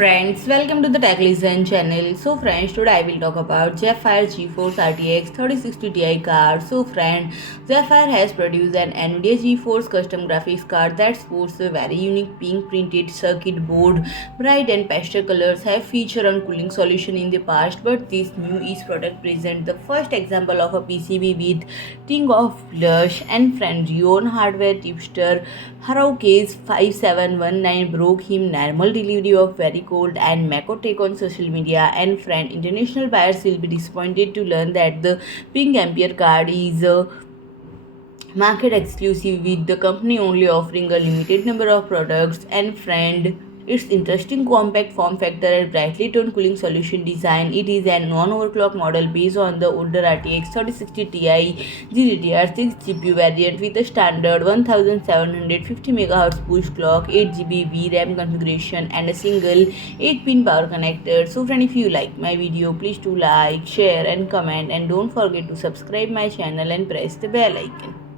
Friends, welcome to the Tech Listen channel. So friends, today I will talk about Zephyr GeForce RTX 3060 Ti card. So friend, Zephyr has produced an NVIDIA GeForce custom graphics card that sports a very unique pink printed circuit board. Bright and pastel colors have featured on cooling solution in the past, but this new each product presents the first example of a PCB with ting of blush. And friend, Rion hardware tipster Haruka's 5719 broke him normal delivery of very cold and Makotech on social media. And friend, international buyers will be disappointed to learn that the pink ampere card is market exclusive, with the company only offering a limited number of products. And friend, its interesting compact form factor and brightly toned cooling solution design. It is a non-overclock model based on the older RTX 3060 Ti GDDR6 GPU variant with a standard 1750 MHz push clock, 8 GB VRAM configuration, and a single 8-pin power connector. So friend, if you like my video, please do like, share and comment, and don't forget to subscribe my channel and press the bell icon.